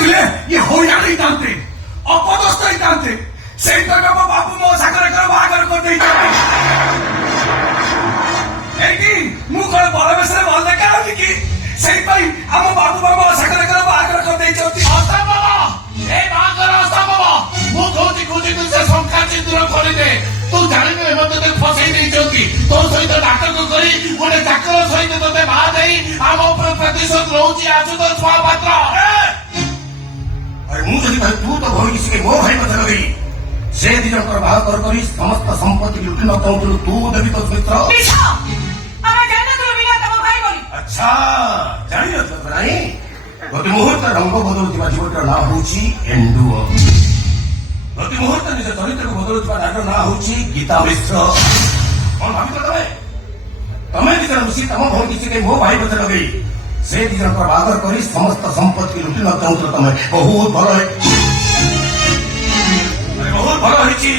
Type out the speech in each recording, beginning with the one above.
ଥିଲେ ଇଏ ହଇରାଣ ହେଇଥାନ୍ତେ, ଅପଦସ୍ତ ହେଇଥାନ୍ତେ। ସେଇଥିପାଇଁ ମୋ ବାବୁ ମୋ ସାଙ୍ଗରେ ବାହାଘର କରିଦେଇଛନ୍ତି। ଏଇଠି ମୁଁ କଣ ବଡ ବେଶରେ ଭଲ ଦେଖା ହଉଛି କି? ସେଇଥିପାଇଁ ଆମ ବାବୁ ମୋ ସାଙ୍ଗରେ ବାହାଘର କରିଦେଇଛନ୍ତି। ଅସମ୍ଭବ, ଏ ବାହାଘର ଅସମ୍ଭବ। ମୁଁ କହୁଛି ତୁ ସେ ଶଙ୍ଖା ସିନ୍ଦୁର ଖୋଲିଦେ। ତୁ ଜାଣିନୁ ଏମାନେ ତୋତେ ଫସେଇ ଦେଇଛନ୍ତି। ତୋ ସହିତ ନାଟକ କରି ଗୋଟେ ଚାକର ସହିତ ତୋତେ ବାହା ଦେଇ ଆମ ଉପରେ ପ୍ରତିଶୋଧ ରହୁଛି ଆଶୁତୋଷ ମହାପାତ୍ର। ମୁଁ ଯଦି ଭାଇ ତୁ ତ ଭଉଣୀ ଶିଖେ ମୋ ଭାଇ କଥା ଲଗେଇ ସେ ଦି ଜଣଙ୍କର ବାହାଘର କରି ସମସ୍ତ ସମ୍ପତ୍ତି ଲୁଟି ନ ଚାହୁଁଥିଲୁ ତୁ ଦେବି ତୋ ମିତ୍ର। ଆଚ୍ଛା ଜାଣିନଥିଲ ନାହିଁ। ପ୍ରତି ମୁହୂର୍ତ୍ତ ରଙ୍ଗ ବଦଳୁଥିବା ଯୁବକର ନାଁ ହଉଛି ଏଣ୍ଡୁଅ। ପ୍ରତି ମୁହୂର୍ତ୍ତ ନିଜ ଚରିତ୍ରକୁ ବଦଳୁଥିବା ନାଟର ନାଁ ହଉଛି ଗୀତା ମିଶ୍ର। କଣ ଭାବିଛ ତମେ ଦି ଜଣ ମିଶି ତମ ଭଉଣୀ ଶିଖେ ମୋ ଭାଇ କଥା ଲଗେଇ ସେ ଦି ଜଣଙ୍କର ବାହାଘର କରି ସମସ୍ତ ସମ୍ପତ୍ତି ଲୁଟି ନ ଚାହୁଁଥିଲ ତମେ। ବହୁତ ଭଲ ହେଇଛି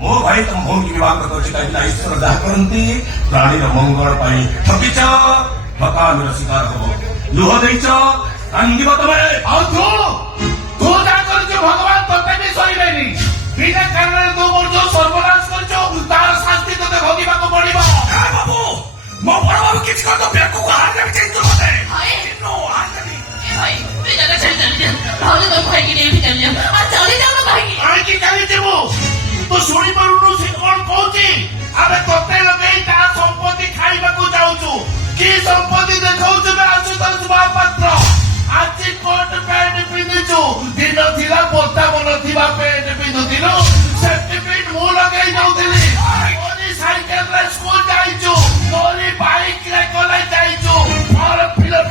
ମୋ ଭାଇ ତମ ଭଉଣୀ ବିବାହ କରିଛି। କାହିଁକିନା ଈଶ୍ୱର ଯାହା କରନ୍ତି ପ୍ରାଣୀର ମଙ୍ଗଳ ପାଇଁ। ଠକିଛ ଠକାମିର ଶିକାର ହବ। ଲୁହ ଦେଇଛ କାନ୍ଦିବ ତମେ। ଆଉ ତୁ ଯାହା କରୁଛୁ ଭଗବାନ ତୋତେ ବି ସହିବେନି। ବିନା କାରଣରେ ତୁ ମୋର ଯୋଉ ସର୍ବନାଶ କରିଛୁ ତାର ଶାସ୍ତି ତୋତେ ଭୋଗିବାକୁ ପଡିବ। ବାବୁ ମୋ ବଡ ବାବୁ କିଛି କର ବ୍ୟାଗକୁ ହାତରେ ଚାହିଁଛୁ ମତେ। କାହିଁକି ଚାଲିଯିବୁ? ତୁ ଶୁଣିପାରୁନୁ ସେ କଣ କହୁଛି? ଆମେ ତୋତେ ଲଗେଇ ତା ସମ୍ପତ୍ତି ଖାଇବାକୁ ଯାଉଛୁ। କି ସମ୍ପତ୍ତି ଦେଖାଉଛୁ ଆଶୁତୋଷ ମହାପାତ୍ର? ଆଜି କୋଟ ପ୍ୟାଣ୍ଟ ପିନ୍ଧିଛୁ, ଦିନ ଥିଲା ବୋତାମ ନଥିବା ପ୍ୟାଣ୍ଟ ପିନ୍ଧୁଥିଲୁ। ସେଫ୍ଟି ପିନ୍ ମୁଁ ଲଗେଇ ଦଉଥିଲି। ମୋରି ସାଇକେଲରେ ସ୍କୁଲ ଯାଇଛୁ, ମୋରି ବାଇକରେ କଲେଜ ଯାଇଛୁ। ମୋର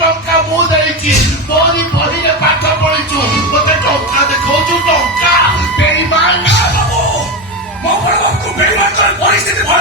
ଟଙ୍କା ମୁଁ ଦେଇଛି, ତୋରି ବହିରେ ପାଠ ପଢିଛୁ। ତୋତେ ଟଙ୍କା ଦେଖାଉଛୁ।